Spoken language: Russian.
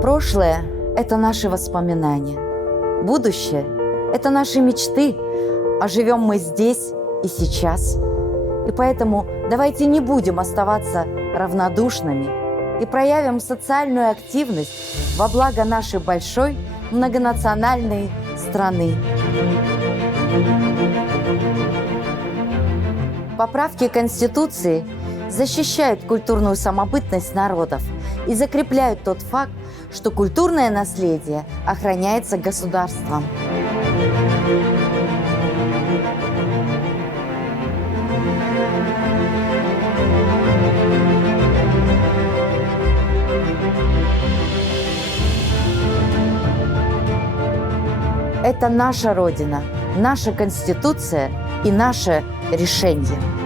Прошлое – это наши воспоминания. Будущее – это наши мечты, а живем мы здесь и сейчас. И поэтому давайте не будем оставаться равнодушными и проявим социальную активность во благо нашей большой многонациональной страны. Поправки Конституции защищают культурную самобытность народов и закрепляют тот факт, что культурное наследие охраняется государством. Это наша Родина, наша Конституция и наше решение.